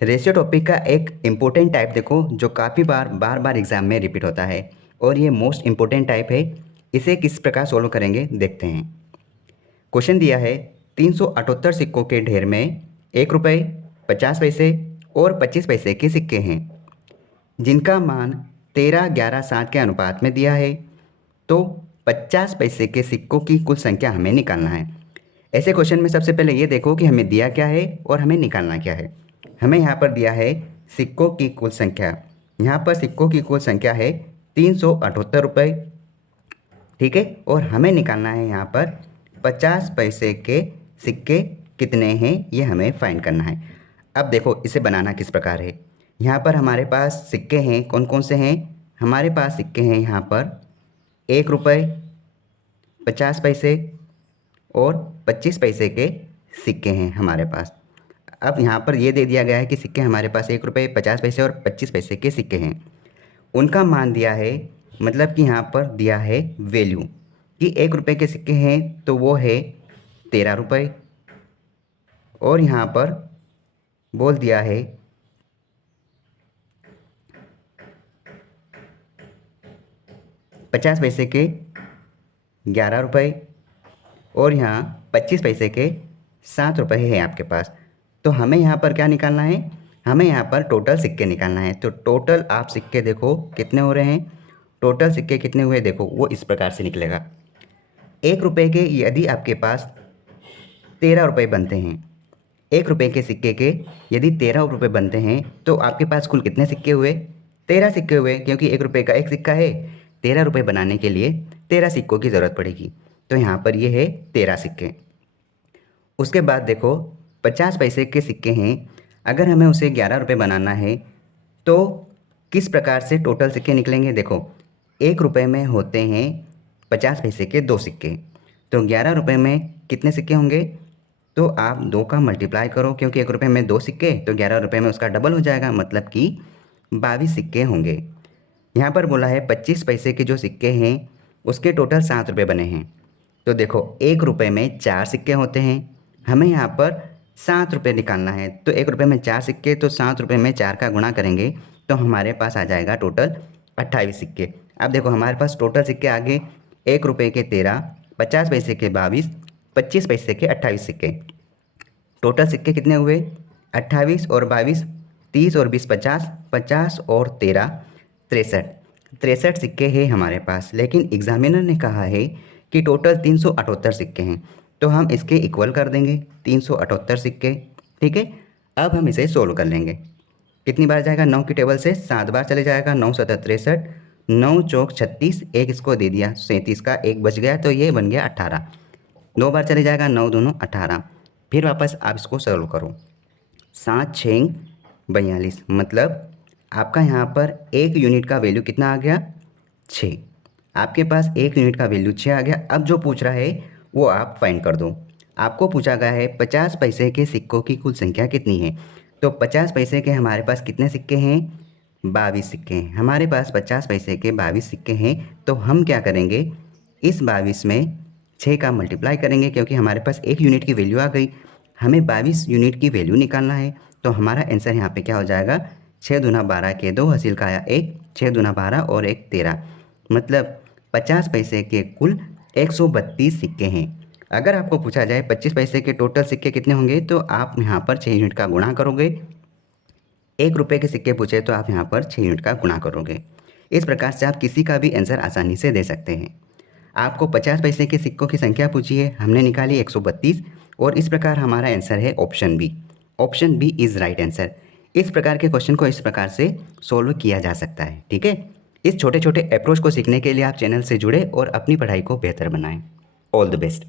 Ratio topic का एक important type देखो जो काफ़ी बार एग्जाम में रिपीट होता है और ये मोस्ट इम्पोर्टेंट टाइप है। इसे किस प्रकार सोल्व करेंगे देखते हैं। क्वेश्चन दिया है 378 सिक्कों के ढेर में 1 रुपये, 50 पैसे और 25 पैसे के सिक्के हैं जिनका मान 13, 11, 7 के अनुपात में दिया है। तो 50 पैसे के सिक्कों की कुल संख्या हमें निकालना है। ऐसे क्वेश्चन में सबसे पहले ये देखो कि हमें दिया क्या है और हमें निकालना क्या है। हमें यहाँ पर दिया है सिक्कों की कुल संख्या। यहाँ पर सिक्कों की कुल संख्या है 378 रुपये, ठीक है। और हमें निकालना है यहाँ पर 50 पैसे के सिक्के कितने हैं, ये हमें फाइंड करना है। अब देखो इसे बनाना किस प्रकार है। यहाँ पर हमारे पास सिक्के हैं, कौन कौन से हैं। हमारे पास सिक्के हैं यहाँ पर 1 रुपये, 50 पैसे और 25 पैसे के सिक्के हैं हमारे पास। अब यहाँ पर ये दे दिया गया है कि सिक्के हमारे पास 1 रुपये, 50 पैसे और 25 पैसे के सिक्के हैं। उनका मान दिया है, मतलब कि यहाँ पर दिया है वैल्यू कि 1 रुपये के सिक्के हैं तो वो है 13 रुपये। और यहाँ पर बोल दिया है 50 पैसे के 11 रुपये और यहाँ 25 पैसे के 7 रुपये है आपके पास। तो हमें यहाँ पर क्या निकालना है, हमें यहाँ पर टोटल सिक्के निकालना है। तो टोटल आप सिक्के देखो कितने हो रहे हैं। टोटल सिक्के कितने हुए देखो, वो इस प्रकार से निकलेगा। 1 रुपये के यदि आपके पास 13 रुपये बनते हैं, 1 रुपये के सिक्के के यदि 13 रुपये बनते हैं तो आपके पास कुल कितने सिक्के हुए, 13 सिक्के हुए। क्योंकि 1 रुपये का एक सिक्का है, 13 रुपये बनाने के लिए 13 सिक्कों की ज़रूरत पड़ेगी। तो यहाँ पर ये है 13 सिक्के। उसके बाद देखो 50 पैसे के सिक्के हैं, अगर हमें उसे 11 रुपये बनाना है तो किस प्रकार से टोटल सिक्के निकलेंगे। देखो 1 रुपये में होते हैं 50 पैसे के 2 सिक्के, तो 11 रुपये में कितने सिक्के होंगे। तो आप 2 का मल्टीप्लाई करो, क्योंकि 1 रुपये में 2 सिक्के तो 11 रुपये में उसका डबल हो जाएगा, मतलब कि 22 सिक्के होंगे। यहाँ पर बोला है 25 पैसे के जो सिक्के हैं उसके टोटल 7 रुपये बने हैं। तो देखो 1 रुपये में 4 सिक्के होते हैं, हमें यहाँ पर 7 रुपये निकालना है। तो 1 रुपये में 4 सिक्के, तो 7 रुपये में 4 का गुणा करेंगे तो हमारे पास आ जाएगा टोटल 28 सिक्के। अब देखो हमारे पास टोटल सिक्के आगे 1 रुपये के 13, 50 पैसे के 22, 25 पैसे के 28 सिक्के। टोटल सिक्के कितने हुए, 28 और 22, 30 और 20 50, 50 और 13 63। 63 सिक्के हैं हमारे पास, लेकिन एग्जामिनर ने कहा है कि टोटल 378 सिक्के हैं, तो हम इसके इक्वल कर देंगे 378 सिक्के, ठीक है। अब हम इसे सोल्व कर लेंगे। कितनी बार जाएगा, 9 की टेबल से 7 बार चले जाएगा। 9 7 63, 9 चौक 36, एक इसको दे दिया 37 का, एक बच गया तो ये बन गया 18। 2 बार चले जाएगा, 9 दूनो 18। फिर वापस आप इसको सोल्व करो, 7 6 42, मतलब आपका यहाँ पर 1 यूनिट का वैल्यू कितना आ गया, 6। आपके पास 1 यूनिट का वैल्यू 6 आ गया। अब जो पूछ रहा है वो आप फाइंड कर दो। आपको पूछा गया है 50 पैसे के सिक्कों की कुल संख्या कितनी है। तो 50 पैसे के हमारे पास कितने सिक्के हैं, 22 सिक्के हैं। हमारे पास 50 पैसे के 22 सिक्के हैं, तो हम क्या करेंगे, इस 22 में 6 का मल्टीप्लाई करेंगे, क्योंकि हमारे पास 1 यूनिट की वैल्यू आ गई। हमें 22 यूनिट की वैल्यू निकालना है। तो हमारा आंसर यहाँ पे क्या हो जाएगा, 6 दूना 12 के 2, हासिल का आया 1, 6 दूना 12 और 1 13, मतलब 50 पैसे के कुल 132 सिक्के हैं। अगर आपको पूछा जाए 25 पैसे के टोटल सिक्के कितने होंगे, तो आप यहाँ पर 6 यूनिट का गुणा करोगे। 1 रुपये के सिक्के पूछे तो आप यहाँ पर 6 यूनिट का गुणा करोगे। इस प्रकार से आप किसी का भी आंसर आसानी से दे सकते हैं। आपको 50 पैसे के सिक्कों की संख्या पूछी है, हमने निकाली 132, और इस प्रकार हमारा आंसर है option B. Option B is right answer. इस प्रकार के क्वेश्चन को इस प्रकार से सोल्व किया जा सकता है, ठीक है। इस छोटे छोटे अप्रोच को सीखने के लिए आप चैनल से जुड़े और अपनी पढ़ाई को बेहतर बनाएं। All the best.